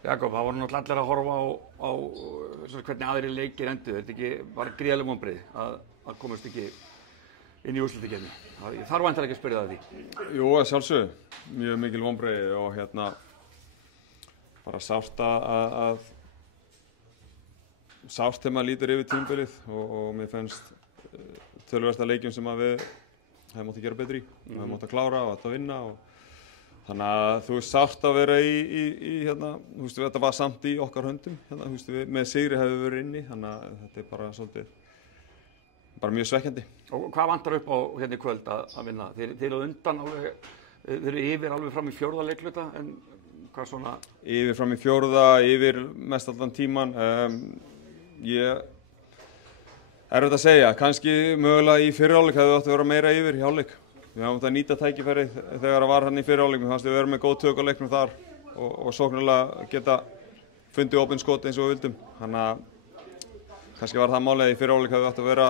Jakob, það voru náttúrulega allir að horfa á hvernig aðrir leikir enduðu. Þetta ekki bara gríðarleg vonbrigði að komast ekki inn í úrslitakeppni. Ég þarf væntanlega ekki að spyrja það að því. Jú, að sjálfsögðu. Mjög mikil vonbrigði og bara sárt sárt þegar maður lítur yfir tímabilið og mér finnst töluvert af leikjum sem við hefum mátt að gera betri í. Við hefum mátt að klára og að vinna þannig að þú veist sárt að vera þú veist þetta var samt í okkar höndum þú veist með sigri hefur við verið inni þannig að þetta bara svolítið bara mjög svekkjandi. Og hvað vantar upp á hérna í kvöld að vinna? Þið eru undan alveg, þið eru yfir alveg fram í fjórða leikluta en hvað svona? Yfir fram í fjórða, yfir mest allan tíman. Ég erfitt að segja, kannski mögulega í fyrri hálfleik hefði átt að vera meira yfir í hálfleik. Við hafum að nýta tækifærið þegar það var hann í fyrri hálfleik. Mér fannst við vera með góð tök á leiknum þar og sóknarlega geta fundið opin skot eins og við vildum. Þannig að kannski var það málið að í fyrri hálfleik hefði átt að vera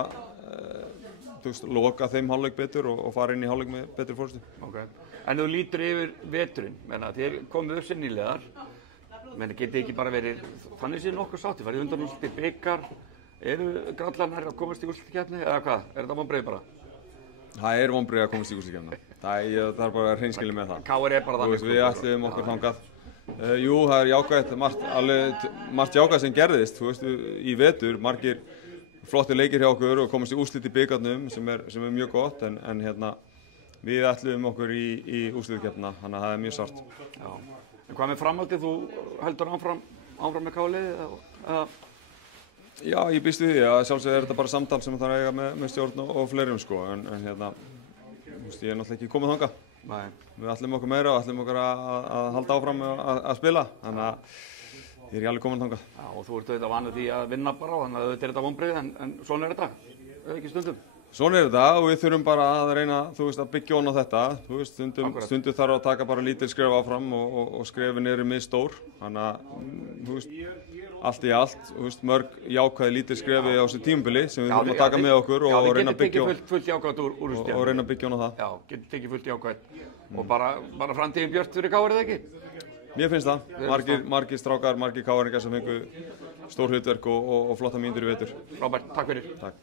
loka þeim hálfleik betur og fara inn í hálfleik með betri forystu. Okay. En þú lítur yfir veturinn, þér komið upp sér nýlegar, getið ekki bara verið, þannig séð nokkuð sátti, farið undanúrslit, bikar, eru grallarnir að komast í úrslitakeppni eða hvað? Er þetta vonbrigði bara? Það er vonbrigði að komast í úrslitakeppnina. Það er bara hreinskilið með það. KR er bara þannig. Við ætluðum okkur þangað. Jú, það er jákvætt, margt jákvætt sem gerðist, í vetur, margir flotti leikir hjá okkur og komast í úrslit í bikarnum sem er mjög gott en við ætluðum okkur í úrslitakeppnina, þannig að það er mjög sárt. Já. En hvað með framhaldið, þú heldur áfram með KR-liðið eða? Já, ég býst við því að sjálfsögðu er þetta bara samtal sem það þarf að eiga með stjórn og fleirum en ég er náttúrulega ekki komið þangað. Nei. Við ætlum okkur meira og ætlum okkur að halda áfram að spila, þannig að ég er ekki alveg komin þangað. Já, og þú ert auðvitað vanur því að vinna bara, þannig að auðvitað er þetta vonbrigði, en svona er þetta, ekki stundum. Svona er þetta og við þurfum bara að reyna að byggja ofan á þetta. Stundum þarf að taka bara lítil skref áfram og skrefin eru misstór. Þannig að allt í allt, mörg jákvæð lítil skrefi á þessu tímabili sem við þurfum að taka með okkur og reyna að byggja ofan á það. Já, getur tekið fullt jákvæð og bara framtíðin björt fyrir KR eða ekki? Mér finnst það. Margir strákar, margir KR-ingar sem fengu stór hlutverk og flotta mínútur í vetur. Frábært, takk fyrir. Takk.